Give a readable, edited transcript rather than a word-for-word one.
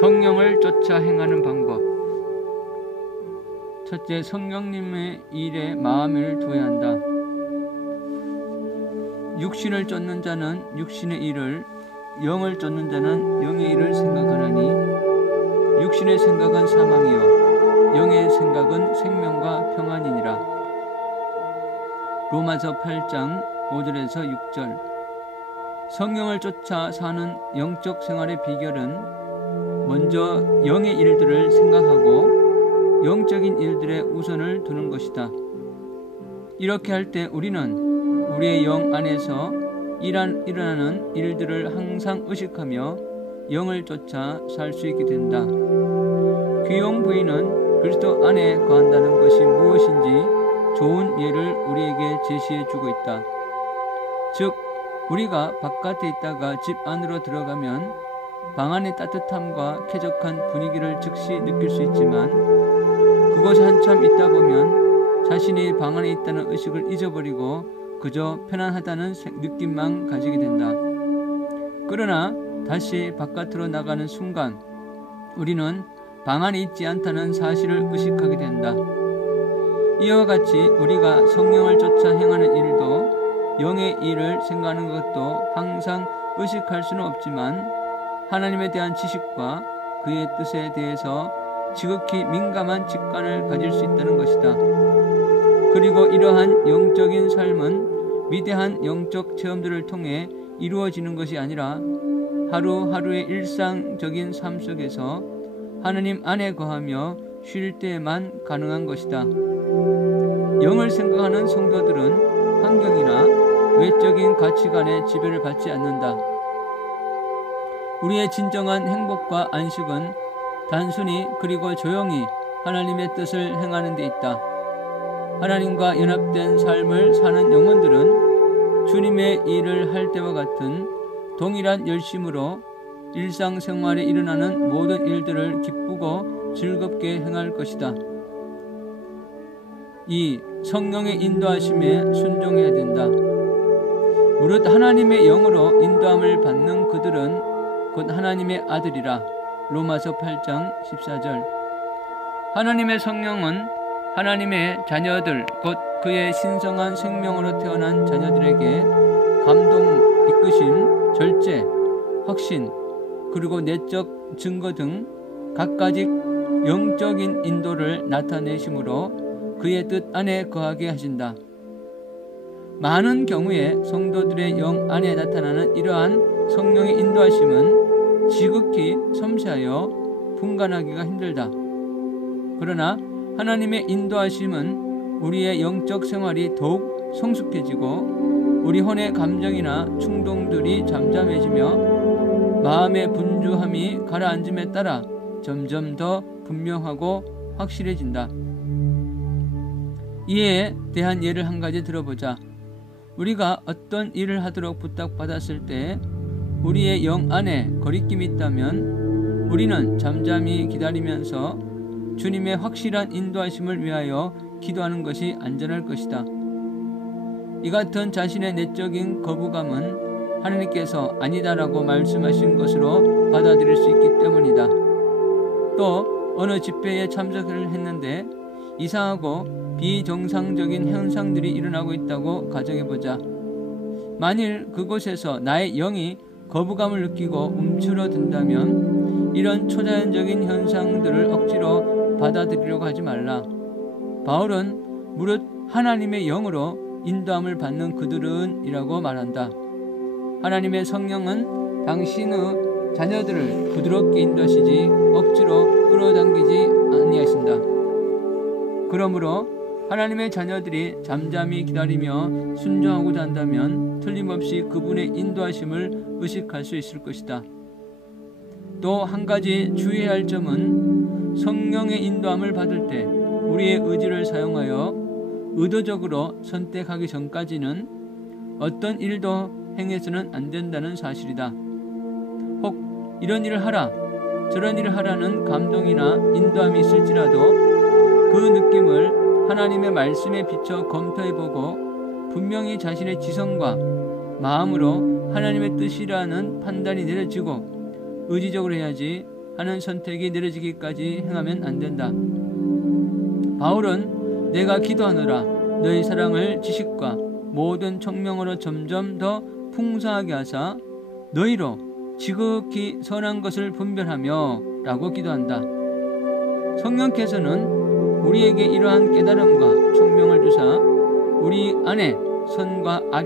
성령을 쫓아 행하는 방법. 첫째, 성령님의 일에 마음을 두어야 한다. 육신을 쫓는 자는 육신의 일을, 영을 쫓는 자는 영의 일을 생각하나니 육신의 생각은 사망이요 영의 생각은 생명과 평안이니라. 로마서 8장 5절에서 6절. 성령을 쫓아 사는 영적 생활의 비결은 먼저 영의 일들을 생각하고 영적인 일들에 우선을 두는 것이다. 이렇게 할 때 우리는 우리의 영 안에서 일어나는 일들을 항상 의식하며 영을 쫓아 살 수 있게 된다. 귀용 부인은 그리스도 안에 거한다는 것이 무엇인지 좋은 예를 우리에게 제시해 주고 있다. 즉, 우리가 바깥에 있다가 집 안으로 들어가면 방 안의 따뜻함과 쾌적한 분위기를 즉시 느낄 수 있지만 그곳에 한참 있다 보면 자신이 방 안에 있다는 의식을 잊어버리고 그저 편안하다는 느낌만 가지게 된다. 그러나 다시 바깥으로 나가는 순간 우리는 방 안에 있지 않다는 사실을 의식하게 된다. 이와 같이 우리가 성령을 쫓아 행하는 일도 영의 일을 생각하는 것도 항상 의식할 수는 없지만 하나님에 대한 지식과 그의 뜻에 대해서 지극히 민감한 직관을 가질 수 있다는 것이다. 그리고 이러한 영적인 삶은 위대한 영적 체험들을 통해 이루어지는 것이 아니라 하루하루의 일상적인 삶 속에서 하나님 안에 거하며 쉴 때에만 가능한 것이다. 영을 생각하는 성도들은 환경이나 외적인 가치관의 지배를 받지 않는다. 우리의 진정한 행복과 안식은 단순히 그리고 조용히 하나님의 뜻을 행하는 데 있다. 하나님과 연합된 삶을 사는 영혼들은 주님의 일을 할 때와 같은 동일한 열심으로 일상생활에 일어나는 모든 일들을 기쁘고 즐겁게 행할 것이다. 2. 성령의 인도하심에 순종해야 된다. 무릇 하나님의 영으로 인도함을 받는 그들은 곧 하나님의 아들이라. 로마서 8장 14절. 하나님의 성령은 하나님의 자녀들 곧 그의 신성한 생명으로 태어난 자녀들에게 감동, 이끄심, 절제, 확신, 그리고 내적 증거 등 갖가지 영적인 인도를 나타내심으로 그의 뜻 안에 거하게 하신다. 많은 경우에 성도들의 영 안에 나타나는 이러한 성령의 인도하심은 지극히 섬세하여 분간하기가 힘들다. 그러나 하나님의 인도하심은 우리의 영적 생활이 더욱 성숙해지고 우리 혼의 감정이나 충동들이 잠잠해지며 마음의 분주함이 가라앉음에 따라 점점 더 분명하고 확실해진다. 이에 대한 예를 한 가지 들어보자. 우리가 어떤 일을 하도록 부탁받았을 때 우리의 영 안에 거리낌이 있다면 우리는 잠잠히 기다리면서 주님의 확실한 인도하심을 위하여 기도하는 것이 안전할 것이다. 이 같은 자신의 내적인 거부감은 하나님께서 아니다라고 말씀하신 것으로 받아들일 수 있기 때문이다. 또 어느 집회에 참석을 했는데 이상하고 비정상적인 현상들이 일어나고 있다고 가정해보자. 만일 그곳에서 나의 영이 거부감을 느끼고 움츠러든다면 이런 초자연적인 현상들을 억지로 받아들이려고 하지 말라. 바울은 무릇 하나님의 영으로 인도함을 받는 그들은 이라고 말한다. 하나님의 성령은 당신의 자녀들을 부드럽게 인도하시지 억지로 끌어당기지 아니하신다. 그러므로 하나님의 자녀들이 잠잠히 기다리며 순종하고자 한다면 틀림없이 그분의 인도하심을 의식할 수 있을 것이다. 또 한 가지 주의해야 할 점은 성령의 인도함을 받을 때 우리의 의지를 사용하여 의도적으로 선택하기 전까지는 어떤 일도 행해서는 안 된다는 사실이다. 혹 이런 일을 하라, 저런 일을 하라는 감동이나 인도함이 있을지라도 그 느낌을 하나님의 말씀에 비춰 검토해보고 분명히 자신의 지성과 마음으로 하나님의 뜻이라는 판단이 내려지고 의지적으로 해야지 하는 선택이 내려지기까지 행하면 안 된다. 바울은 내가 기도하노라 너희 사랑을 지식과 모든 총명으로 점점 더 풍성하게 하사 너희로 지극히 선한 것을 분별하며 라고 기도한다. 성령께서는 우리에게 이러한 깨달음과 총명을 주사 우리 안에 선과 악